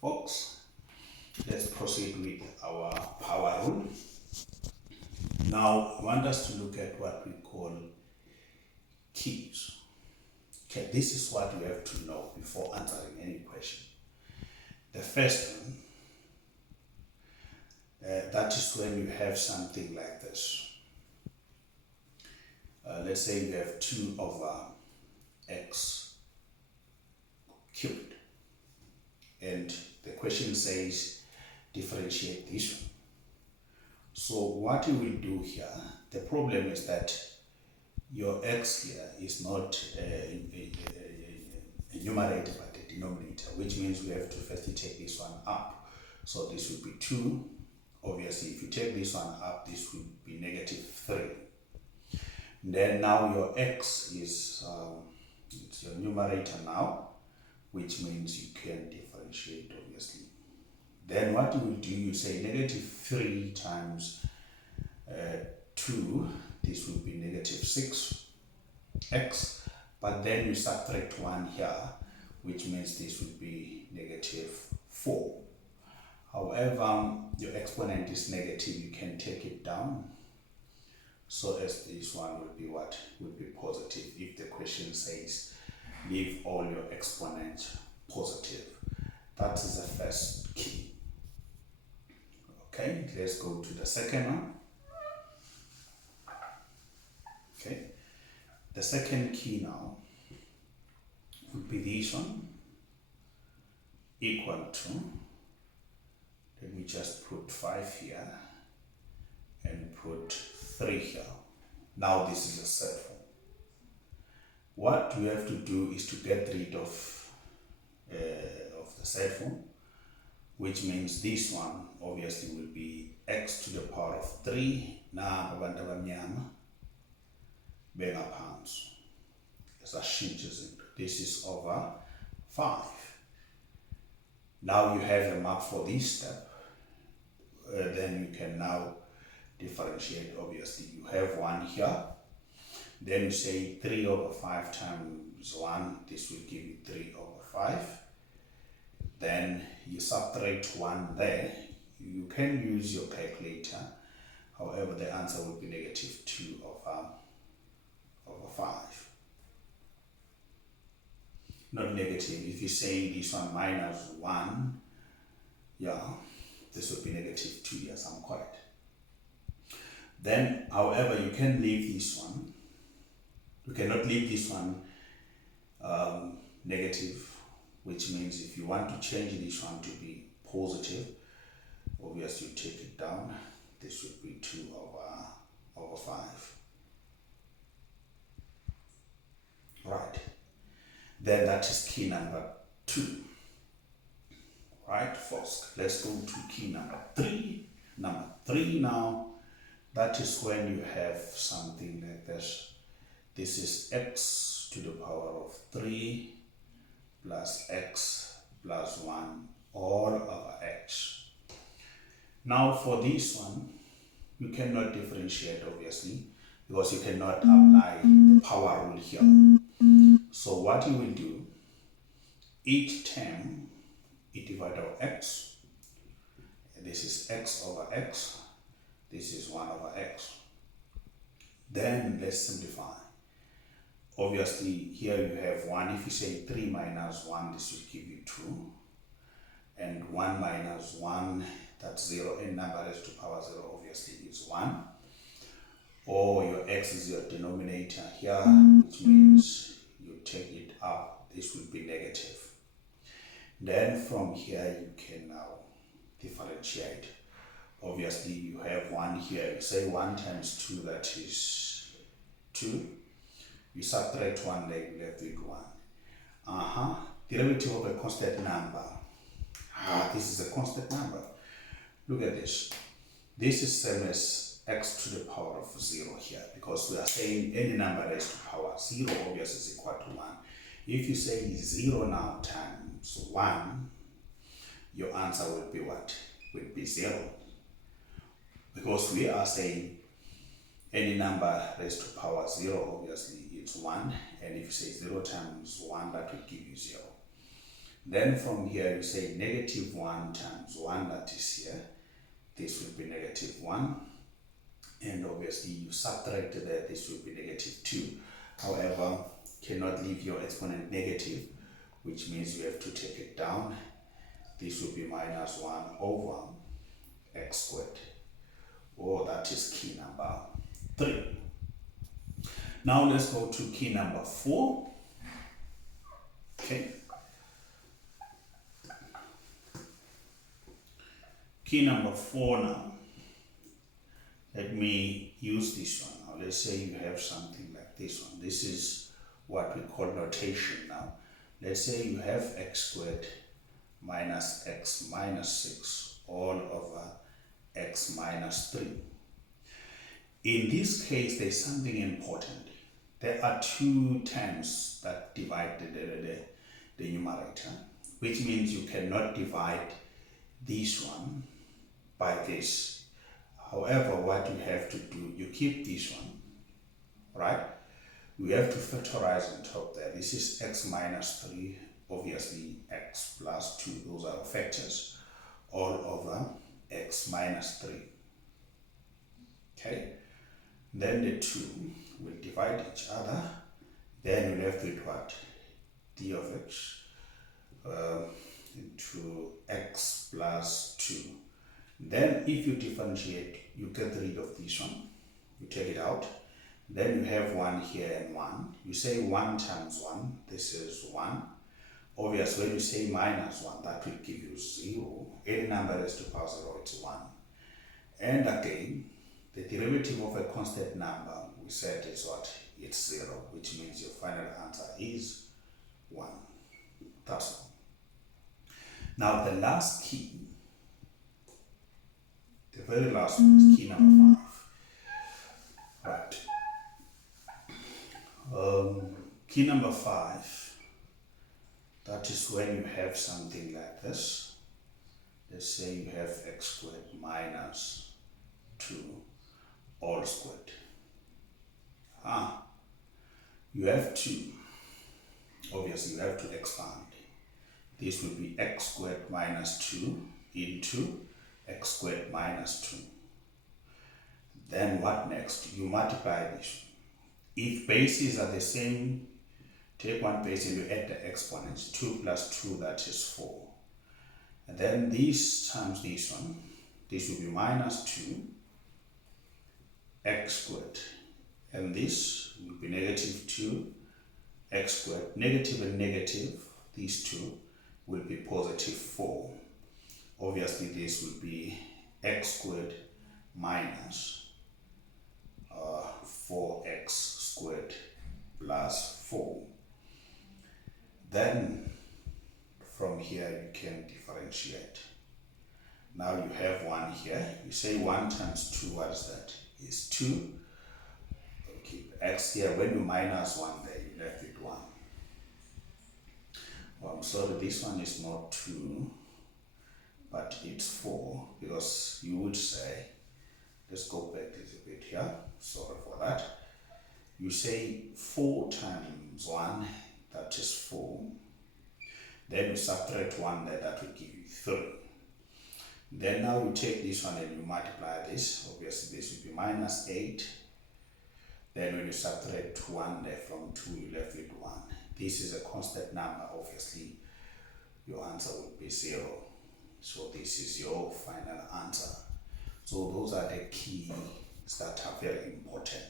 Folks, let's proceed with our power rule. Now, I want us to look at what we call keys. Okay, this is what you have to know before answering any question. The first one, that is when you have something like this. Let's say you have 2 over x cubed, and the question says differentiate this one. So what you will do here, the problem is that your x here is not a numerator but a denominator, which means we have to first take this one up. So this would be 2. Obviously, if you take this one up, this would be negative 3. Then now your x is it's your numerator now, which means you can differentiate, obviously. Then what you will do, you say negative 3 times 2, this will be negative 6x, but then you subtract 1 here, which means this would be negative 4. However, your exponent is negative, you can take it down. So as this one will be what? Would be positive if the question says leave all your exponents positive. That is the first key. Okay, let's go to the second one. Okay, the second key now would be this one, equal to, let me just put 5 here and put 3 here. Now this is a set form. What we have to do is to get rid of the set form, which means this one obviously will be x to the power of 3 na abantu abamnyama bengaphansi. This is over 5. Now you have a mark for this step. Then you can now differentiate. Obviously, you have 1 here. Then you say 3 over 5 times 1. This will give you 3 over 5. Then you subtract 1 there. You can use your calculator. However, the answer will be negative 2 over 5. Not negative. If you say this one minus 1, yeah, this would be negative 2. Yes, I'm correct. Then, however, you can leave this one. You cannot leave this one negative, which means if you want to change this one to be positive, obviously you take it down. This would be 2 over 5. Right. Then that is key number 2. Right, folks. Let's go to key number 3. Number 3 now, that is when you have something like this. This is x to the power of 3 plus x plus 1 all over x. Now for this one, you cannot differentiate obviously because you cannot apply the power rule here. So what you will do, each term you divide over x. This is x over x. This is 1 over x. Then let's simplify. Obviously, here you have 1. If you say 3 minus 1, this will give you 2. And 1 minus 1, that's 0. Any number raised to power 0, obviously, is 1. Or your x is your denominator here, which means you take it up. This will be negative. Then from here, you can now differentiate. Obviously, you have 1 here. You say 1 times 2, that is 2. You subtract 1, like left with 1. Derivative of a constant number. This is a constant number. Look at this. This is same as x to the power of 0 here, because we are saying any number raised to power 0 obviously is equal to 1. If you say 0 now times 1, your answer will be what? Will be 0. Because we are saying any number raised to power 0, obviously it's 1. And if you say 0 times 1, that will give you 0. Then from here you say negative 1 times 1, that is here. This will be negative 1. And obviously you subtract that, this will be negative 2. However, cannot leave your exponent negative, which means you have to take it down. This will be minus 1 over x squared. Oh, that is key number 3. Now let's go to key number 4. Okay. Key number 4 now. Let me use this one. Now let's say you have something like this one. This is what we call notation now. Let's say you have x squared minus x minus 6 all over x minus 3. In this case, there's something important. There are 2 terms that divide the numerator, which means you cannot divide this one by this. However, what you have to do, you keep this one, right? We have to factorize on top there. This is x minus 3, obviously x plus 2, those are factors, all over x minus 3. Okay? Then the 2 will divide each other. Then you're left with what? D of x into x plus 2. Then if you differentiate, you get rid of this one. You take it out. Then you have 1 here and 1. You say 1 times 1, this is 1. Obviously, when you say minus 1, that will give you 0. Any number raised to the power 0, it's 1. And again, the derivative of a constant number, we said is what? It's 0, which means your final answer is 1. That's all. Now the last key, the very last one is key number 5. Right. Key number 5, that is when you have something like this. Let's say you have x squared minus 2 all squared. You have to, obviously you have to expand. This will be x squared minus 2 into x squared minus 2. Then what next? You multiply this. If bases are the same, take one base and you add the exponents. 2 plus 2, that is 4. And then this times this one, this will be minus 2 x squared. And this will be negative 2 x squared. Negative and negative, these two will be positive 4. Obviously this will be x squared minus 4x squared plus 4. Then from here you can differentiate. Now you have 1 here. You say 1 times 2, what is that? Is 2. Keep x here. When you minus 1 there, you left with 1. Oh, I'm sorry, this one is not 2, but it's 4, because you would say, let's go back a little bit here. Sorry for that. You say 4 times 1, that is 4. Then you subtract 1 there, that will give you 3. Then now you take this one and you multiply this. Obviously this will be minus 8. Then when you subtract 1 there from 2, you left with 1. This is a constant number. Obviously your answer will be 0. So this is your final answer. So those are the keys that are very important.